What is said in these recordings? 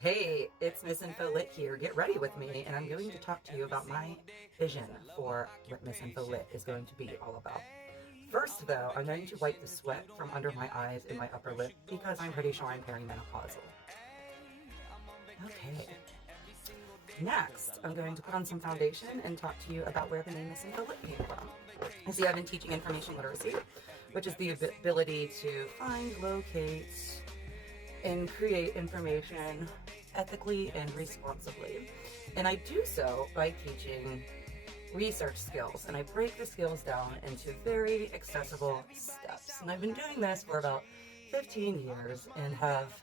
Hey, it's Miss Info Lit here. Get ready with me, and I'm going to talk to you about my vision for what Miss Info Lit is going to be all about. First, though, I'm going to wipe the sweat from under my eyes and my upper lip because I'm pretty sure I'm perimenopausal. Okay. Next, I'm going to put on some foundation and talk to you about where the name Miss Info Lit came from. You see, I've been teaching information literacy, which is the ability to find, locate, and create information ethically and responsibly. And I do so by teaching research skills, and I break the skills down into very accessible steps. And I've been doing this for about 15 years and have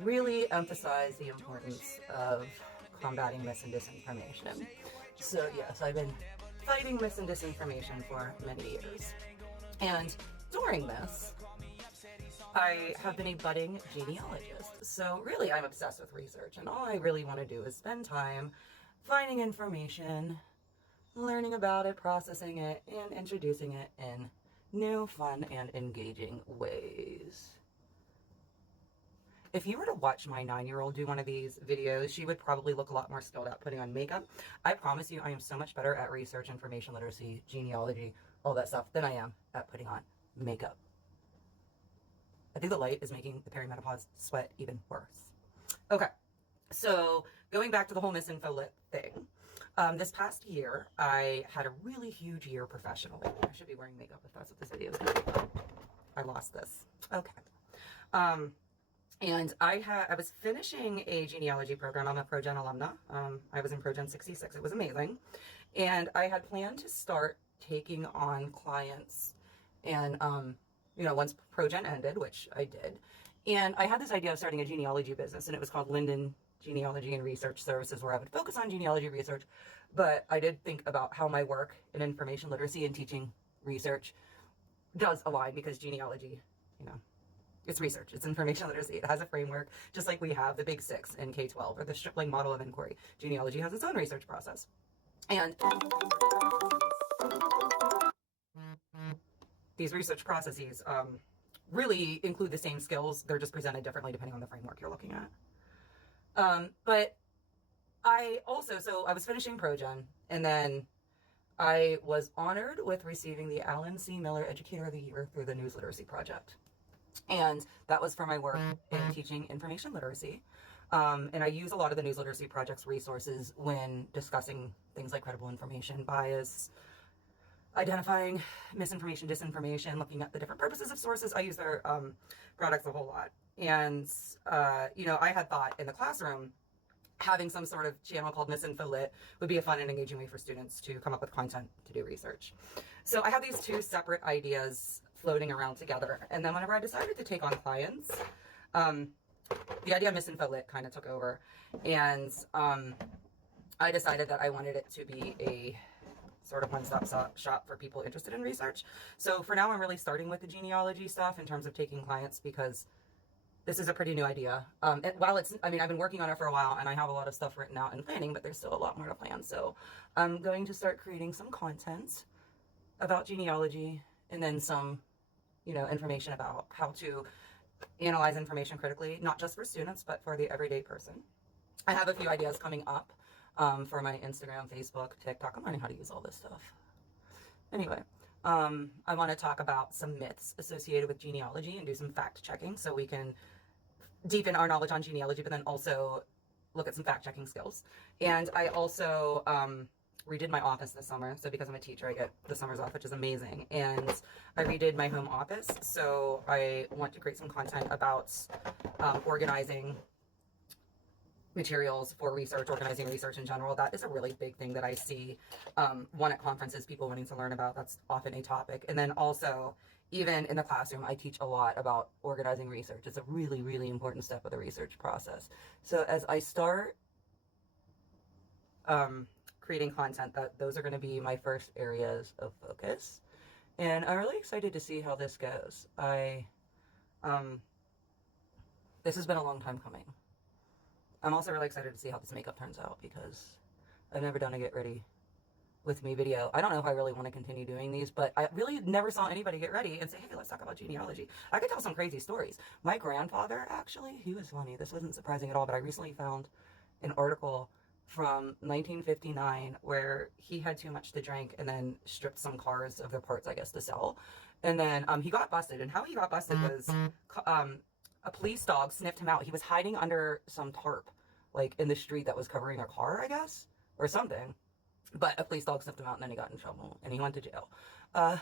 really emphasized the importance of combating mis and disinformation. So yes, I've been fighting mis and disinformation for many years. And during this, I have been a budding genealogist. So really, I'm obsessed with research, and all I really want to do is spend time finding information, learning about it, processing it, and introducing it in new, fun, and engaging ways. If you were to watch my 9-year-old do one of these videos, she would probably look a lot more skilled at putting on makeup. I promise you, I am so much better at research, information literacy, genealogy, all that stuff than I am at putting on makeup. I think the light is making the perimenopause sweat even worse. Okay, so going back to the whole Miss Info Lit thing, this past year, I had a really huge year professionally. I should be wearing makeup if that's what this video is going to be. I lost this. Okay. And I was finishing a genealogy program. I'm a ProGen alumna. I was in ProGen 66. It was amazing. And I had planned to start taking on clients and, once ProGen ended, which I did. And I had this idea of starting a genealogy business, and it was called Linden Genealogy and Research Services, where I would focus on genealogy research. But I did think about how my work in information literacy and teaching research does align, because genealogy, it's research, it's information literacy. It has a framework, just like we have the Big Six in K-12 or the Stripling model of inquiry. Genealogy has its own research process. And these research processes really include the same skills. They're just presented differently depending on the framework you're looking at. But I was finishing ProGen, and then I was honored with receiving the Alan C. Miller Educator of the Year through the News Literacy Project. And that was for my work in teaching information literacy. And I use a lot of the News Literacy Project's resources when discussing things like credible information, bias, identifying misinformation, disinformation, looking at the different purposes of sources. I use their products a whole lot. And, I had thought in the classroom, having some sort of channel called Miss Info Lit would be a fun and engaging way for students to come up with content to do research. So I have these two separate ideas floating around together. And then whenever I decided to take on clients, the idea of Miss Info Lit kind of took over. And I decided that I wanted it to be a sort of one-stop shop for people interested in research. So for now, I'm really starting with the genealogy stuff in terms of taking clients, because this is a pretty new idea. And while I've been working on it for a while, and I have a lot of stuff written out and planning, but there's still a lot more to plan. So I'm going to start creating some content about genealogy, and then some, information about how to analyze information critically, not just for students, but for the everyday person. I have a few ideas coming up for my Instagram, Facebook, TikTok. I'm learning how to use all this stuff. Anyway, I want to talk about some myths associated with genealogy and do some fact checking so we can deepen our knowledge on genealogy, but then also look at some fact checking skills. And I also redid my office this summer. So because I'm a teacher, I get the summers off, which is amazing. And I redid my home office. So I want to create some content about organizing materials for research, organizing research in general. That is a really big thing that I see, one at conferences, people wanting to learn about. That's often a topic. And then also, even in the classroom, I teach a lot about organizing research. It's a really, really important step of the research process. So as I start creating content, those are going to be my first areas of focus. And I'm really excited to see how this goes. This has been a long time coming. I'm also really excited to see how this makeup turns out, because I've never done a get ready with me video. I don't know if I really want to continue doing these, but I really never saw anybody get ready and say, hey, let's talk about genealogy. I could tell some crazy stories. My grandfather, actually, he was funny. This wasn't surprising at all, but I recently found an article from 1959 where he had too much to drink and then stripped some cars of their parts, I guess, to sell. And then he got busted. And how he got busted was a police dog sniffed him out. He was hiding under some tarp, like in the street that was covering a car, I guess, or something. But a police dog sniffed him out, and then he got in trouble, and he went to jail. I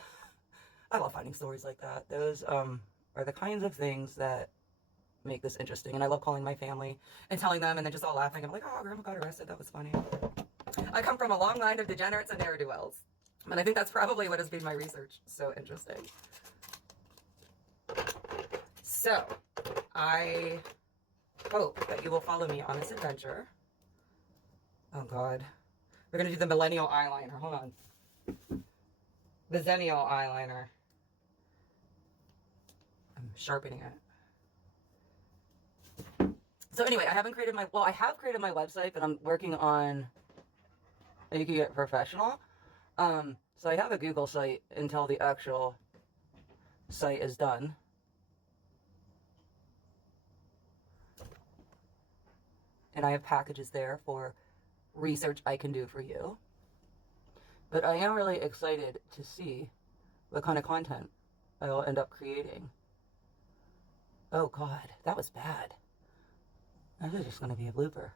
love finding stories like that. Those are the kinds of things that make this interesting. And I love calling my family and telling them, and then just all laughing. I'm like, oh, Grandma got arrested. That was funny. I come from a long line of degenerates and ne'er-do-wells. And I think that's probably what has made my research so interesting. So, I hope that you will follow me on this adventure. Oh, God. We're going to do the millennial eyeliner. Hold on. The zennial eyeliner. I'm sharpening it. So anyway, I have created my website, but I'm working on making it professional. So I have a Google site until the actual site is done. And I have packages there for research I can do for you. But I am really excited to see what kind of content I will end up creating. Oh God, that was bad. That is just going to be a blooper.